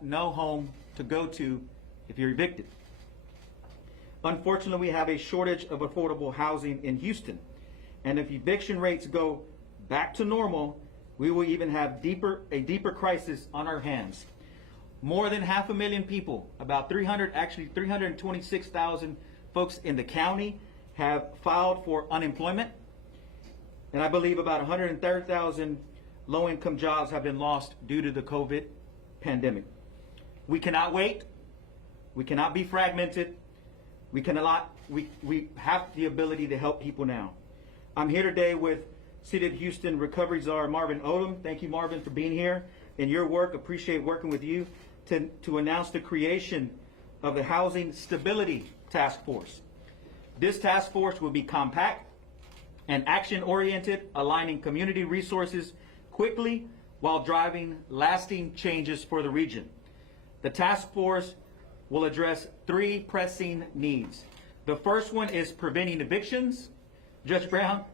have no home to go to if you're evicted. Unfortunately, we have a shortage of affordable housing in Houston. And if eviction rates go back to normal, we will even have a deeper crisis on our hands. More than 500,000 people, about 326,000 folks in the county have filed for unemployment. And I believe about 130,000 low-income jobs have been lost due to the COVID pandemic. We cannot wait. We cannot be fragmented. We have the ability to help people now. I'm here today with City of Houston Recovery Czar Marvin Odom. Thank you, Marvin, for being here and your work. Appreciate working with you to announce the creation of the Housing Stability Task Force. This task force will be compact and action-oriented, aligning community resources quickly while driving lasting changes for the region. The task force will address 3 pressing needs. The first one is preventing evictions, Judge Brown.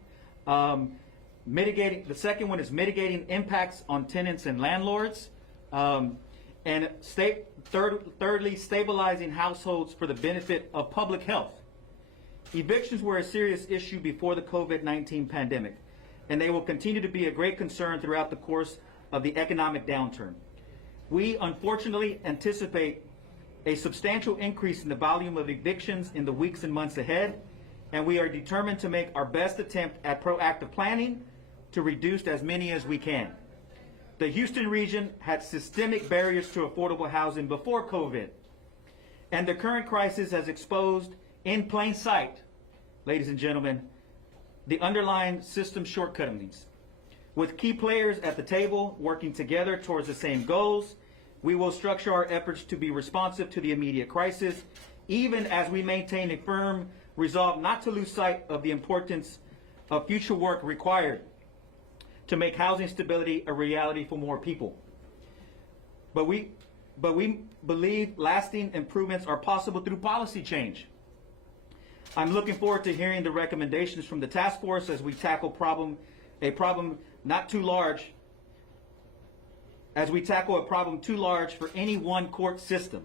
The second one is mitigating impacts on tenants and landlords. Thirdly, stabilizing households for the benefit of public health. Evictions were a serious issue before the COVID-19 pandemic, and they will continue to be a great concern throughout the course of the economic downturn. We unfortunately anticipate a substantial increase in the volume of evictions in the weeks and months ahead, and we are determined to make our best attempt at proactive planning to reduce as many as we can. The Houston region had systemic barriers to affordable housing before COVID, and the current crisis has exposed in plain sight, ladies and gentlemen, the underlying system shortcomings. With key players at the table working together towards the same goals, we will structure our efforts to be responsive to the immediate crisis, even as we maintain a firm resolve not to lose sight of the importance of future work required to make housing stability a reality for more people. But we believe lasting improvements are possible through policy change. I'm looking forward to hearing the recommendations from the task force as we tackle a problem too large for any one court system,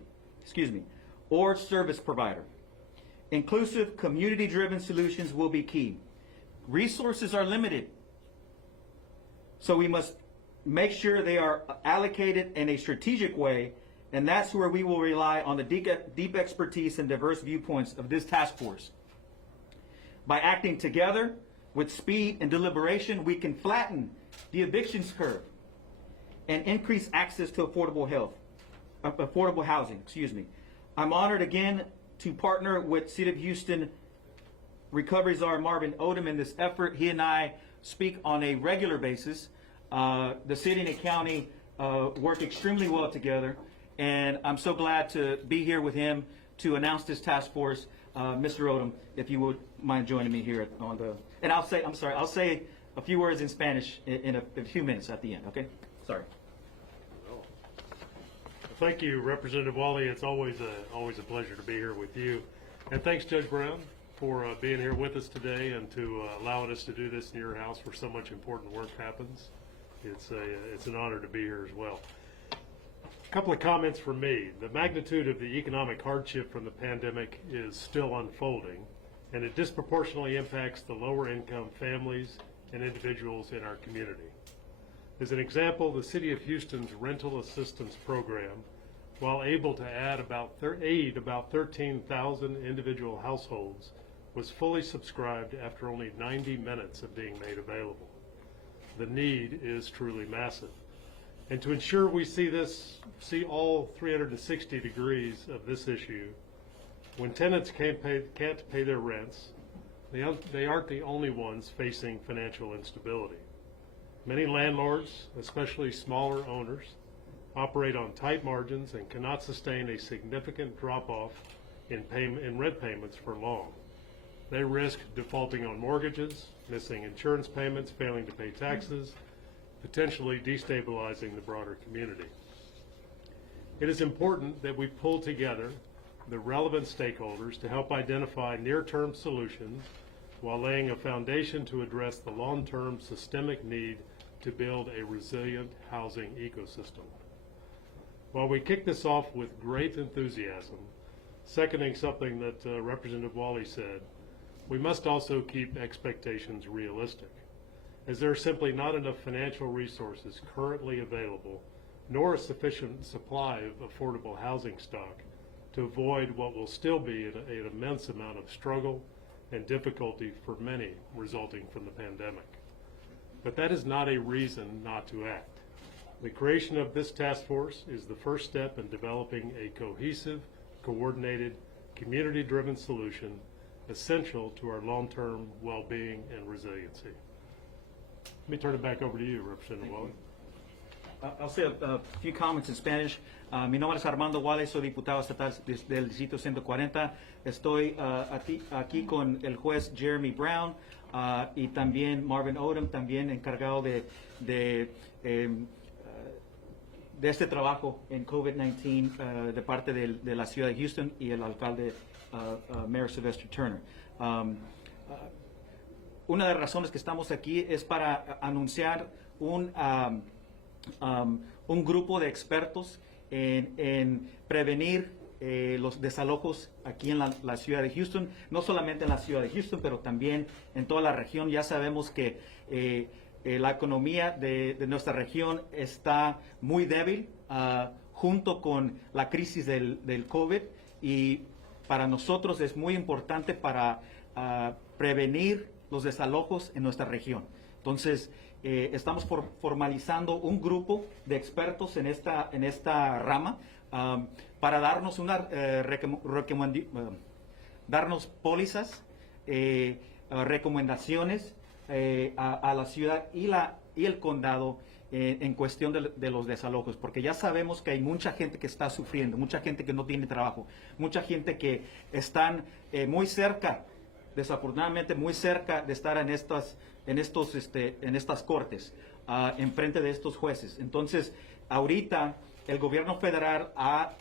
or service provider. Inclusive, community-driven solutions will be key. Resources are limited, so we must make sure they are allocated in a strategic way, and that's where we will rely on the deep expertise and diverse viewpoints of this task force. By acting together with speed and deliberation, we can flatten the evictions curve and increase access to affordable housing. I'm honored again to partner with City of Houston Recovery Czar Marvin Odom in this effort. He and I speak on a regular basis. The city and the county work extremely well together, and I'm so glad to be here with him to announce this task force. Mr. Odom, if you would mind joining me here and I'll say a few words in Spanish in a few minutes at the end, okay? Sorry. Thank you, Representative Wally. It's always a pleasure to be here with you. And thanks, Judge Brown, for being here with us today and to allowing us to do this in your house where so much important work happens. It's an honor to be here as well. A couple of comments from me. The magnitude of the economic hardship from the pandemic is still unfolding, and it disproportionately impacts the lower income families and individuals in our community. As an example, the City of Houston's rental assistance program, while able to aid about 13,000 individual households, was fully subscribed after only 90 minutes of being made available. The need is truly massive. And to ensure we see all 360 degrees of this issue, when tenants can't pay their rents, they aren't the only ones facing financial instability. Many landlords, especially smaller owners, operate on tight margins and cannot sustain a significant drop-off in rent payments for long. They risk defaulting on mortgages, missing insurance payments, failing to pay taxes, potentially destabilizing the broader community. It is important that we pull together the relevant stakeholders to help identify near-term solutions while laying a foundation to address the long-term systemic need to build a resilient housing ecosystem. While we kick this off with great enthusiasm, seconding something that Representative Wally said, we must also keep expectations realistic, as there are simply not enough financial resources currently available, nor a sufficient supply of affordable housing stock to avoid what will still be an immense amount of struggle and difficulty for many resulting from the pandemic. But that is not a reason not to act. The creation of this task force is the first step in developing a cohesive, coordinated, community-driven solution essential to our long-term well-being and resiliency. Let me turn it back over to you, Representative Wally. I'll say a few comments in Spanish. Mi nombre es Armando Wale, soy diputado estatal del Distrito 140. Estoy aquí con el juez Jeremy Brown y también Marvin Odom, también encargado de este trabajo en COVID-19 de parte de la ciudad de Houston y el alcalde Mayor Sylvester Turner. Una de las razones que estamos aquí es para anunciar un grupo de expertos en prevenir los desalojos aquí en la ciudad de Houston, no solamente en la ciudad de Houston, pero también en toda la región. Ya sabemos que la economía de nuestra región está muy débil junto con la crisis del COVID, y para nosotros es muy importante para prevenir los desalojos en nuestra región. Entonces, estamos formalizando un grupo de expertos en esta rama para darnos darnos pólizas, recomendaciones a la ciudad y el condado en cuestión de los desalojos, porque ya sabemos que hay mucha gente que está sufriendo, mucha gente que no tiene trabajo, mucha gente que están muy cerca, desafortunadamente muy cerca de estar en estas cortes, en frente de estos jueces. Entonces, ahorita el gobierno federal han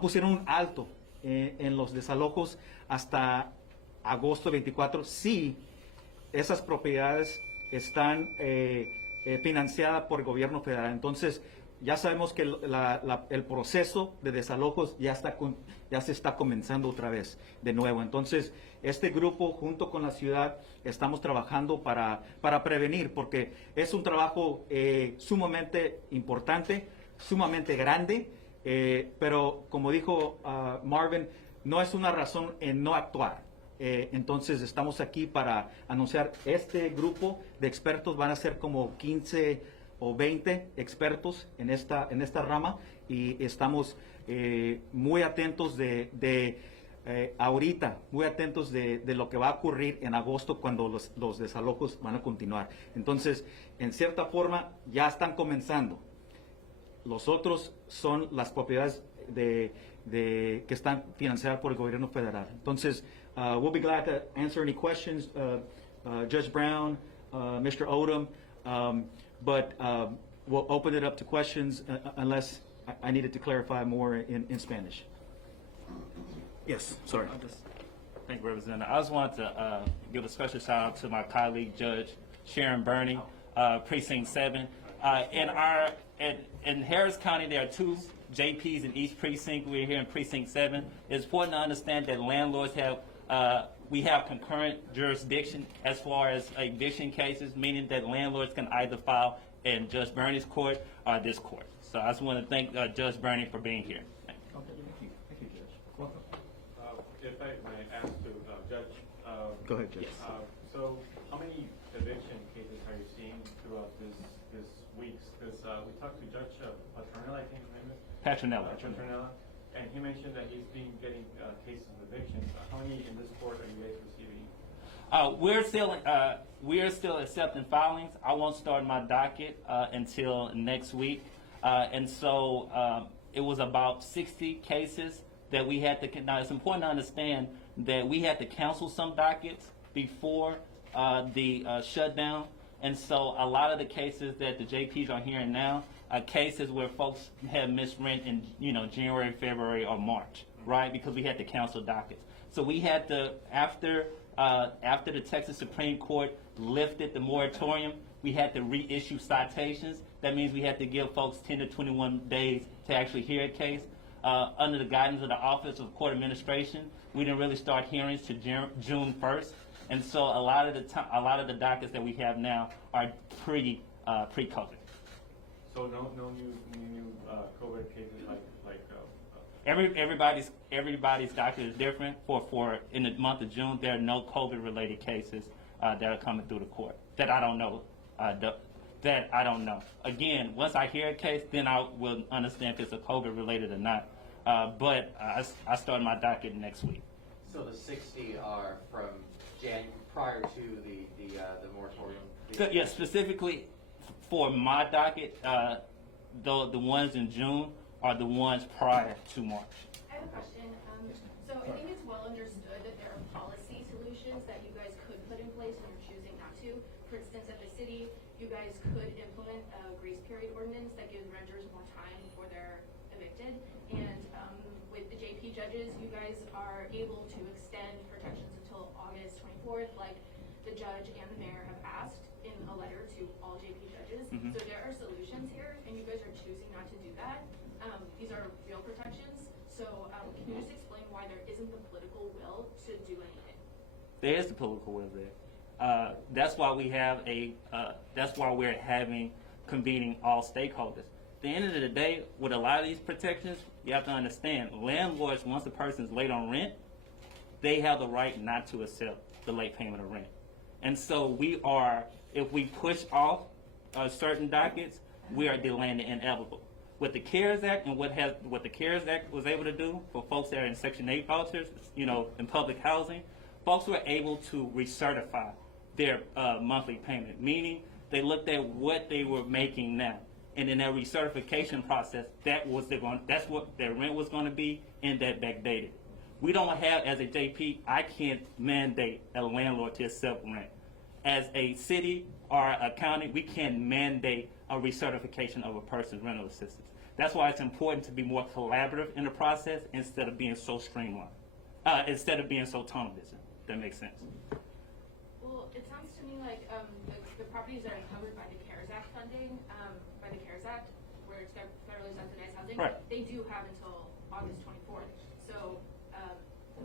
pusieron un alto en los desalojos hasta agosto 24 si esas propiedades están financiadas por el gobierno federal. Entonces, ya sabemos que el proceso de desalojos ya se está comenzando otra vez de nuevo. Entonces, este grupo junto con la ciudad estamos trabajando para prevenir, porque es un trabajo sumamente importante, sumamente grande, pero como dijo Marvin, no es una razón en no actuar. Entonces, estamos aquí para anunciar este grupo de expertos. Van a ser como 15 o 20 expertos en esta rama, y estamos muy atentos ahorita, muy atentos de lo que va a ocurrir en agosto cuando los desalojos van a continuar. Entonces, en cierta forma, ya están comenzando. Los otros son las propiedades que están financiadas por el gobierno federal. Entonces, we'll be glad to answer any questions, Judge Brown, Mr. Odom, but we'll open it up to questions unless I needed to clarify more in Spanish. Yes, sorry. Thank you, Representative. I just wanted to give a special shout out to my colleague, Judge Sharon Burney, Precinct 7. In Harris County, there are 2 JPs in each precinct. We're here in Precinct 7. It's important to understand that landlords we have concurrent jurisdiction as far as eviction cases, meaning that landlords can either file in Judge Burney's court or this court. So I just want to thank Judge Burney for being here. Okay, thank you, Judge. Welcome. If I may ask to Judge. Go ahead, Judge. So how many eviction cases are you seeing throughout this weeks? Because we talked to Judge Patronella, I think his name is? Patronella. Patronella, and he mentioned that he's been getting cases of eviction. How many in this court are you guys receiving? We're still accepting filings. I won't start my docket until next week, and so it was about 60 cases that we had to. Now it's important to understand that we had to cancel some dockets before the shutdown, and so a lot of the cases that the JPs are hearing now are cases where folks have missed rent in January, February, or March, right? Because we had to cancel dockets. So we had to after the Texas Supreme Court lifted the moratorium, we had to reissue citations. That means we had to give folks 10 to 21 days to actually hear a case. Under the guidance of the Office of Court Administration, we didn't really start hearings to June 1st, and so a lot of the dockets that we have now are pre-COVID. So no new COVID cases like Everybody's docket is different. For in the month of June, there are no COVID-related cases that are coming through the court that I don't know. That I don't know. Again, once I hear a case, then I will understand if it's a COVID-related or not. But I start my docket next week. So the 60 are from prior to the moratorium? Yeah, specifically for my docket, the ones in June are the ones prior to March. I have a question. So I think it's well understood that there are policy solutions that you guys could put in place and you're choosing not to. For instance, at the city, you guys could implement a grace period ordinance that gives renters more time before they're evicted. And with the JP judges, you guys are able to extend protections until August 24th, like the judge and the mayor have asked in a letter to all JP judges. Mm-hmm. So there are solutions here, and you guys are choosing not to do that. These are real protections. So can you just explain why there isn't the political will to do anything? There is the political will there. That's why we have that's why we're convening all stakeholders. At the end of the day, with a lot of these protections, you have to understand, landlords, once a person's late on rent, they have the right not to accept the late payment of rent. And so if we push off certain dockets, we are delaying the inevitable. With the CARES Act and what the CARES Act was able to do for folks that are in Section 8 vouchers, in public housing, folks were able to recertify their monthly payment, meaning they looked at what they were making now. And in that recertification process, that's what their rent was going to be, and that backdated. We don't have, as a JP, I can't mandate a landlord to accept rent. As a city or a county, we can't mandate a recertification of a person's rental assistance. That's why it's important to be more collaborative in the process instead of being so streamlined, instead of being so tunnel vision. That makes sense. Well, it sounds to me like the properties that are covered by the CARES Act funding, by the CARES Act, where it's federally subsidized housing, Right. They do have until August 24th. So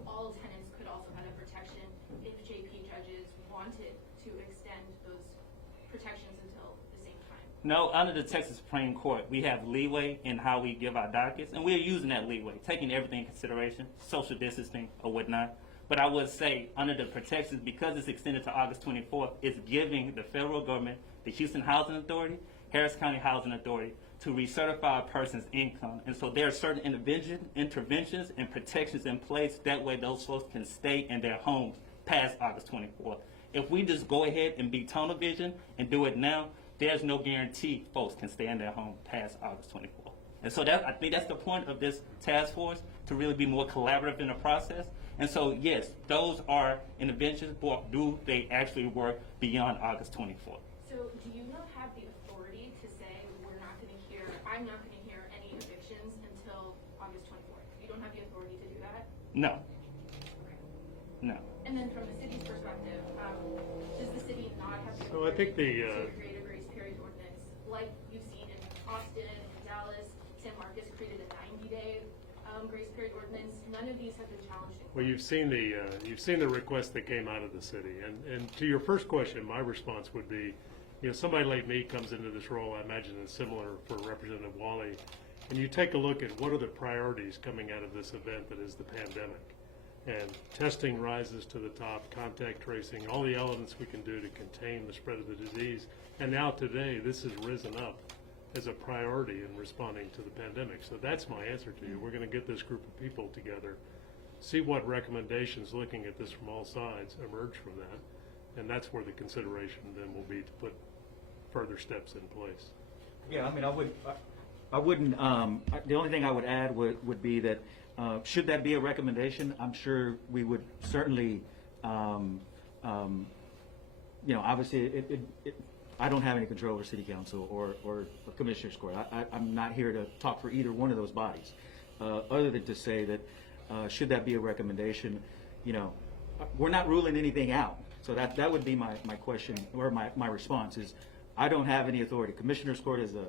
all tenants could also have that protection if JP judges wanted to extend those protections until the same time. No, under the Texas Supreme Court, we have leeway in how we give our dockets, and we're using that leeway, taking everything in consideration, social distancing or whatnot. But I would say, under the protections, because it's extended to August 24th, it's giving the federal government, the Houston Housing Authority, Harris County Housing Authority, to recertify a person's income. And so there are certain interventions and protections in place. That way those folks can stay in their homes past August 24th. If we just go ahead and be tunnel vision and do it now, there's no guarantee folks can stay in their home past August 24th. And so I think that's the point of this task force, to really be more collaborative in the process. And so, yes, those are interventions, but do they actually work beyond August 24th? So do you not have the authority to say I'm not going to hear any evictions until August 24th? You don't have the authority to do that? No. Okay. No. And then from the city's perspective, does the city not have the So I authority think the, to create a grace period ordinance like you've seen in Austin and Dallas? San Marcos created a 90-day grace period ordinance. None of these have been challenged in court. Well, you've seen the request that came out of the city, and to your first question, my response would be, somebody like me comes into this role. I imagine it's similar for Representative Wally, and you take a look at what are the priorities coming out of this event that is the pandemic, and testing rises to the top, contact tracing, all the elements we can do to contain the spread of the disease, and now today this has risen up as a priority in responding to the pandemic. So that's my answer to you. We're going to get this group of people together, see what recommendations, looking at this from all sides, emerge from that, and that's where the consideration then will be to put further steps in place. Yeah, I mean, I wouldn't, the only thing I would add would be that should that be a recommendation, I'm sure we would certainly, obviously I don't have any control over city council or commissioner's court. I'm not here to talk for either one of those bodies, other than to say that should that be a recommendation, we're not ruling anything out. So that would be my question, or my response is, I don't have any authority. Commissioners Court is a,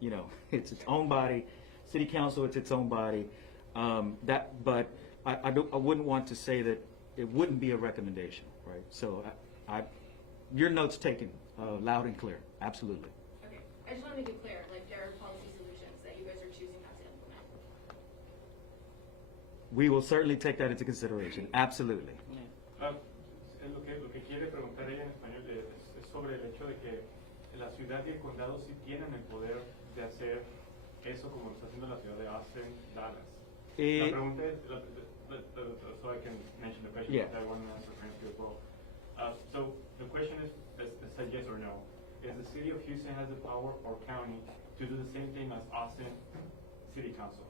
you know, it's its own body. City Council, it's its own body. But I wouldn't want to say that it wouldn't be a recommendation, right? So your note's taken loud and clear, absolutely. Okay, I just want to make it clear, like there are policy solutions that you guys are choosing not to implement. We will certainly take that into consideration, absolutely. Lo que quiere preguntar ella en español es sobre el hecho de que la ciudad y el condado sí tienen el poder de hacer eso como lo está haciendo la ciudad de Austin, Dallas. La pregunta es, so I can mention the question, Yeah. I want to answer Frankie as well. So the question is said yes or no. Is the city of Houston has the power or county to do the same thing as Austin City Council?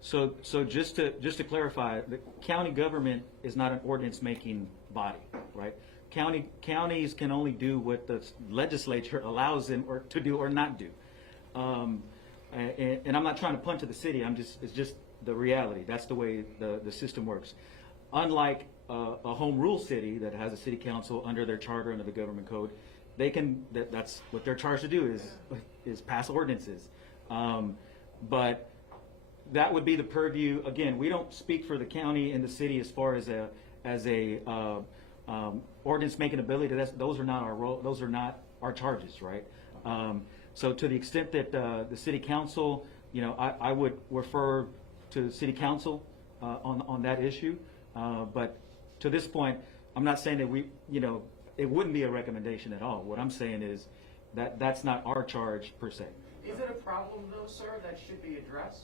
So just to clarify, the county government is not an ordinance-making body, right? Counties can only do what the legislature allows them to do or not do. And I'm not trying to punt to the city. It's just the reality. That's the way the system works. Unlike a home rule city that has a city council under their charter, under the government code, that's what they're charged to do is pass ordinances. But that would be the purview. Again, we don't speak for the county and the city as far as a ordinance making ability. Those are not our role. Those are not our charges, right? So to the extent that the city council, you know, I would refer to city council on that issue. But to this point, I'm not saying that it wouldn't be a recommendation at all. What I'm saying is that's not our charge per se. Is it a problem though, sir, that should be addressed?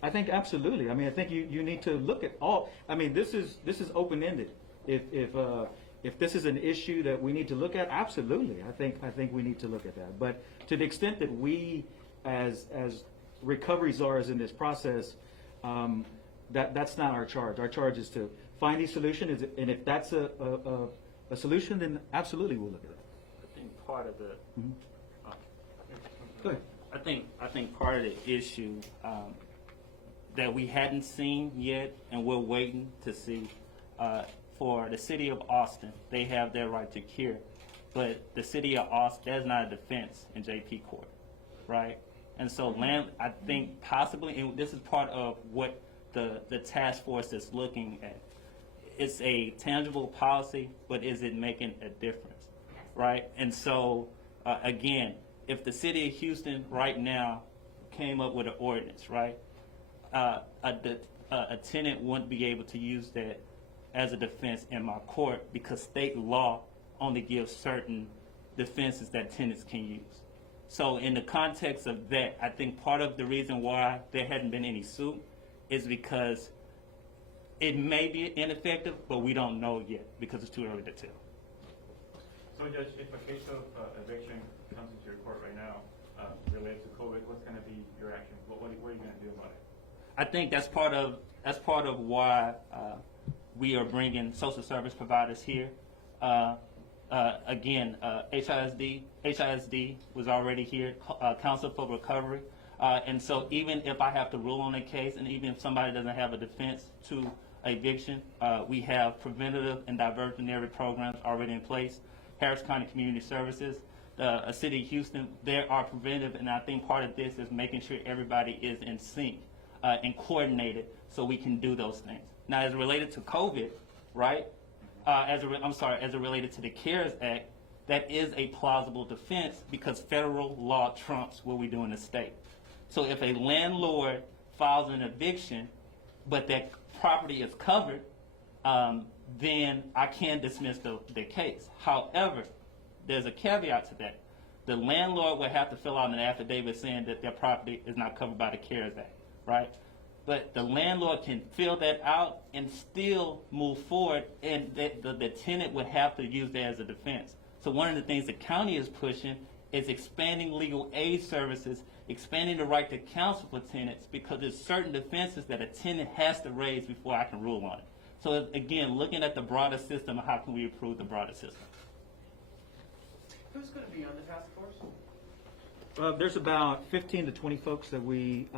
I think absolutely. I mean, I think you need to look at all. I mean, this is open-ended. If this is an issue that we need to look at, absolutely. I think we need to look at that. But to the extent that we, as recovery czars in this process, that's not our charge. Our charge is to find these solutions, and if that's a solution, then absolutely we'll look at it. I think part of the Go ahead. I think part of the issue that we hadn't seen yet, and we're waiting to see, for the city of Austin, they have their right to cure, but the city of Austin, there's not a defense in JP court, right? And so I think possibly, and this is part of what the task force is looking at. It's a tangible policy, but is it making a difference, right? And so, again, if the city of Houston right now came up with an ordinance, right, a tenant wouldn't be able to use that as a defense in my court because state law only gives certain defenses that tenants can use. So in the context of that, I think part of the reason why there hadn't been any suit is because it may be ineffective, but we don't know yet because it's too early to tell. So Judge, if a case of eviction comes into your court right now related to COVID, what's going to be your action? What are you going to do about it? I think that's part of why we are bringing social service providers here. Again, HISD was already here, Counsel for Recovery. And so even if I have to rule on a case, and even if somebody doesn't have a defense to eviction, we have preventative and diversionary programs already in place. Harris County Community Services, a city of Houston, there are preventative, and I think part of this is making sure everybody is in sync and coordinated so we can do those things. Now, as related to COVID, right, as it related to the CARES Act, that is a plausible defense because federal law trumps what we do in the state. So if a landlord files an eviction, but that property is covered, then I can dismiss the case. However, there's a caveat to that. The landlord would have to fill out an affidavit saying that their property is not covered by the CARES Act, right? But the landlord can fill that out and still move forward, and the tenant would have to use that as a defense. So one of the things the county is pushing is expanding legal aid services, expanding the right to counsel for tenants, because there's certain defenses that a tenant has to raise before I can rule on it. So again, looking at the broader system, how can we improve the broader system? Who's going to be on the task force? There's about 15 to 20 folks that we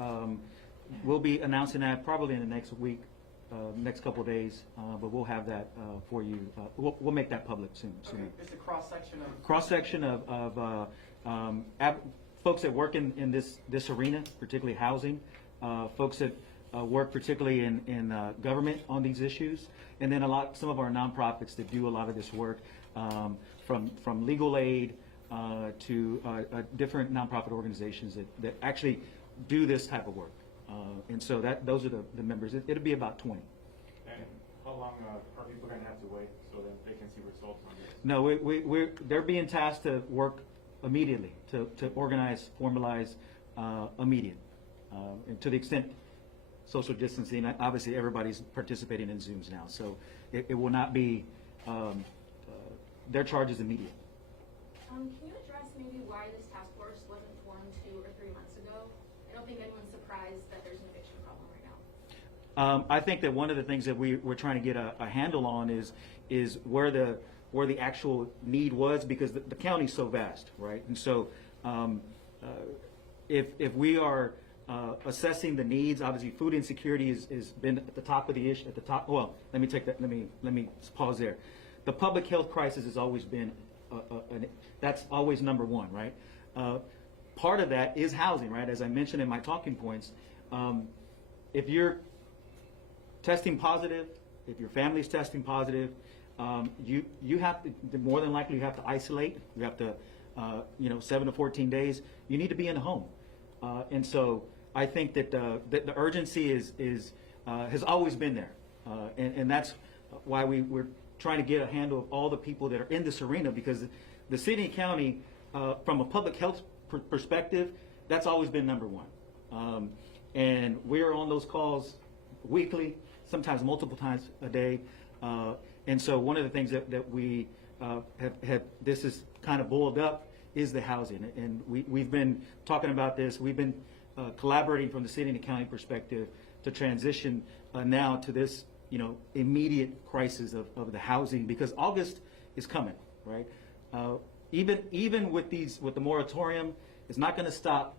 will be announcing that probably in the next week, next couple of days, but we'll have that for you. We'll make that public soon. Okay. It's a cross-section of... Cross-section of folks that work in this arena, particularly housing, folks that work particularly in government on these issues, and then some of our nonprofits that do a lot of this work, from legal aid to different nonprofit organizations that actually do this type of work. And so those are the members. It'll be about 20. And how long are people going to have to wait so that they can see results on this? No, they're being tasked to work immediately, to organize, formalize immediate. And to the extent social distancing, obviously everybody's participating in Zooms now, so it will not be, their charge is immediate. Can you address maybe why this task force wasn't formed 2 or 3 months ago? I don't think anyone's surprised that there's an eviction problem right now. I think that one of the things that we're trying to get a handle on is where the actual need was, because the county's so vast, right? And so if we are assessing the needs, obviously food insecurity has been at the top of the issue. Well, let me take that. Let me pause there. The public health crisis has always been that's always number one, right? Part of that is housing, right? As I mentioned in my talking points, if you're testing positive, if your family's testing positive, you have to, more than likely you have to isolate. You have to, 7 to 14 days. You need to be in a home, and so I think that the urgency has always been there, and that's why we're trying to get a handle of all the people that are in this arena, because the city and county, from a public health perspective, that's always been number one, and we're on those calls weekly, sometimes multiple times a day. And so one of the things that we have this is kind of boiled up is the housing. And we've been talking about this. We've been collaborating from the city and the county perspective to transition now to this, immediate crisis of the housing, because August is coming, right? Even with the moratorium, it's not going to stop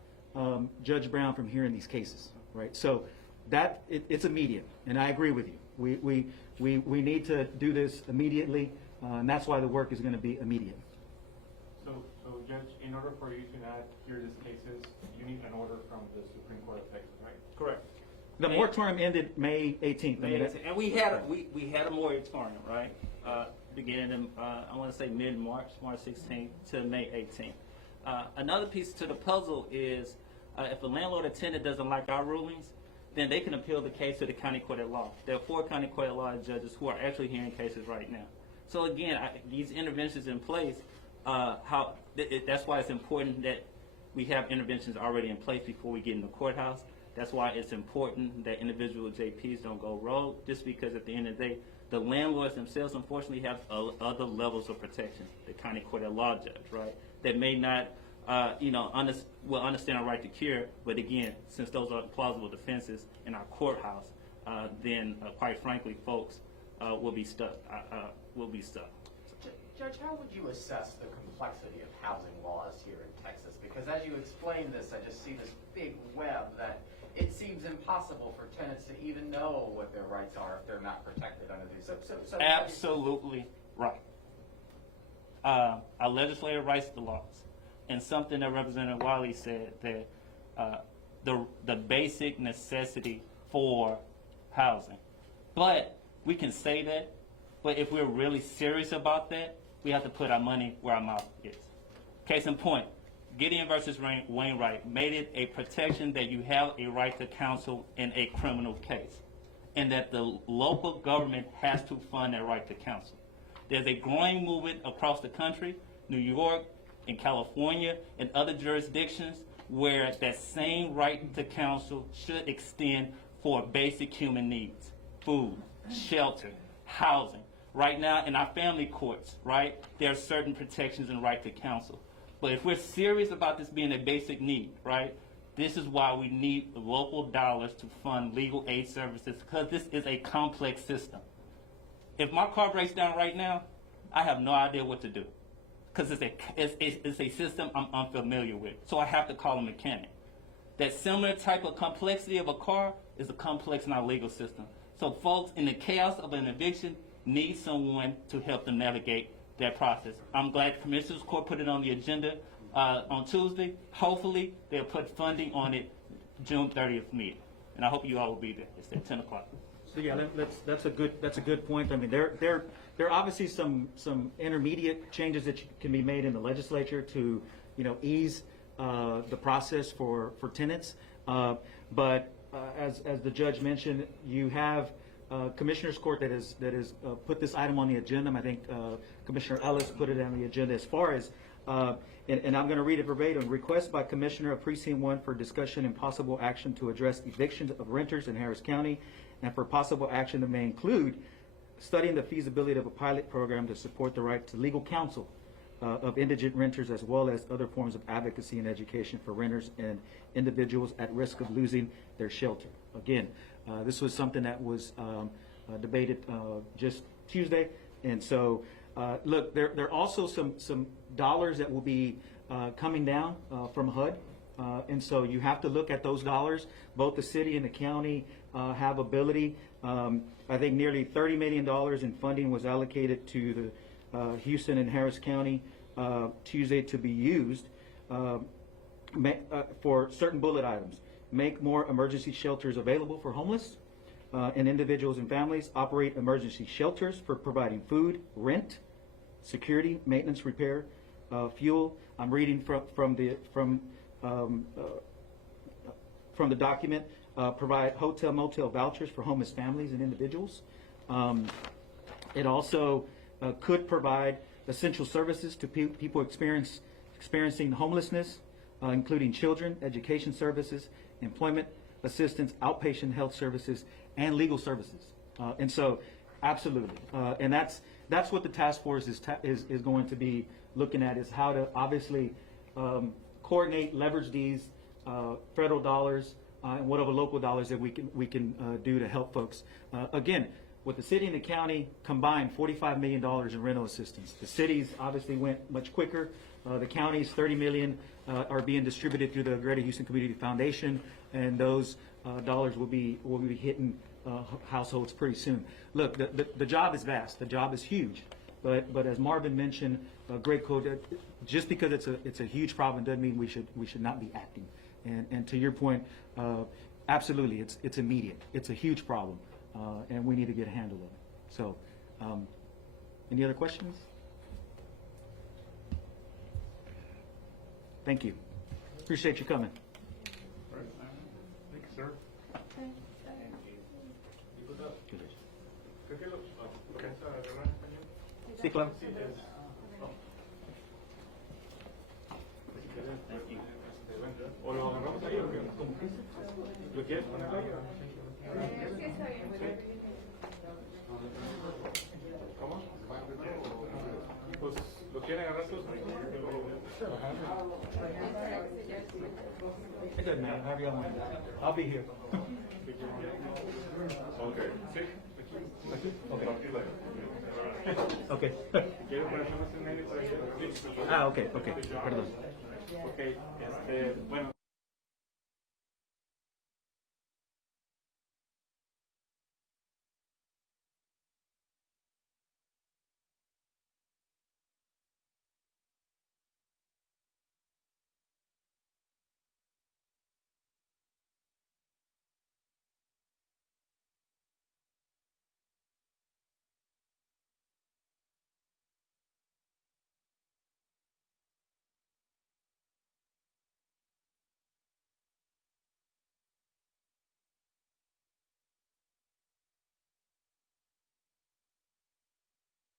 Judge Brown from hearing these cases, right? So it's immediate, and I agree with you. We need to do this immediately, and that's why the work is going to be immediate. So Judge, in order for you to not hear these cases, you need an order from the Supreme Court of Texas, right? Correct. The moratorium ended May 18th. And we had a moratorium, right? Beginning in, I want to say mid-March, March 16th to May 18th. Another piece to the puzzle is if a landlord or tenant doesn't like our rulings, then they can appeal the case to the county court at law. There are 4 county court at law judges who are actually hearing cases right now. So again, these interventions in place, that's why it's important that we have interventions already in place before we get in the courthouse. That's why it's important that individual JPs don't go rogue, just because at the end of the day, the landlords themselves unfortunately have other levels of protection. The county court at law judge, right, that may not will understand our right to cure, but again, since those are plausible defenses in our courthouse, then quite frankly, folks will be stuck. Judge, how would you assess the complexity of housing laws here in Texas? Because as you explain this, I just see this big web that it seems impossible for tenants to even know what their rights are if they're not protected under these. So Absolutely right. Our legislator writes the laws, and something that Representative Wiley said, that the basic necessity for housing. But we can say that, but if we're really serious about that, we have to put our money where our mouth is. Case in point, Gideon versus Wainwright made it a protection that you have a right to counsel in a criminal case, and that the local government has to fund that right to counsel. There's a growing movement across the country, New York and California and other jurisdictions, where that same right to counsel should extend for basic human needs: food, shelter, housing. Right now in our family courts, right, there are certain protections and right to counsel. But if we're serious about this being a basic need, right, this is why we need local dollars to fund legal aid services, because this is a complex system. If my car breaks down right now, I have no idea what to do, because it's a system I'm unfamiliar with. So I have to call a mechanic. That similar type of complexity of a car is a complex in our legal system. So folks, in the chaos of an eviction, need someone to help them navigate that process. I'm glad the Commissioner's Court put it on the agenda. on Tuesday. Hopefully, they'll put funding on it June 30th meeting. And I hope you all will be there. It's at 10 o'clock. So yeah, that's a good point. I mean, there are obviously some intermediate changes that can be made in the legislature to, ease the process for tenants. But as the judge mentioned, you have Commissioner's Court that has put this item on the agenda. I think Commissioner Ellis put it on the agenda as far as, and I'm going to read it verbatim. Request by Commissioner of Precinct 1 for discussion and possible action to address evictions of renters in Harris County, and for possible action that may include studying the feasibility of a pilot program to support the right to legal counsel of indigent renters, as well as other forms of advocacy and education for renters and individuals at risk of losing their shelter. Again, this was something that was debated just Tuesday, and so look, there are also some dollars that will be coming down from HUD, and so you have to look at those dollars. Both the city and the county have ability. I think nearly $30 million in funding was allocated to the Houston and Harris County Tuesday to be used for certain bullet items. Make more emergency shelters available for homeless and individuals and families. Operate emergency shelters for providing food, rent, security, maintenance, repair, fuel. I'm reading from the document. Provide hotel, motel vouchers for homeless families and individuals. It also could provide essential services to people experiencing homelessness, including children, education services, employment assistance, outpatient health services, and legal services. And so, absolutely. And that's what the task force is going to be looking at, is how to obviously coordinate, leverage these federal dollars and whatever local dollars that we can do to help folks. Again, with the city and the county combined, $45 million in rental assistance. The cities obviously went much quicker. The counties, $30 million are being distributed through the Greater Houston Community Foundation, and those dollars will be hitting households pretty soon. Look, the job is vast. The job is huge. But as Marvin mentioned, great quote. Just because it's a huge problem doesn't mean we should not be acting. And to your point, absolutely, it's immediate. It's a huge problem, and we need to get a handle on it. So, any other questions? Thank you. Appreciate you coming. Thank you, sir. Creo que lo vamos a agarrar en español. Sí, claro. Sí, bueno, o lo agarramos ahí o qué. ¿Lo quieres poner ahí? ¿Cómo? Pues lo quieren agarrar todos ahí. It doesn't matter. However y'all want it. I'll be here. Okay. Sí. Okay. ¿Quieres poner más en medio? Ah, okay. Perdón. Ok,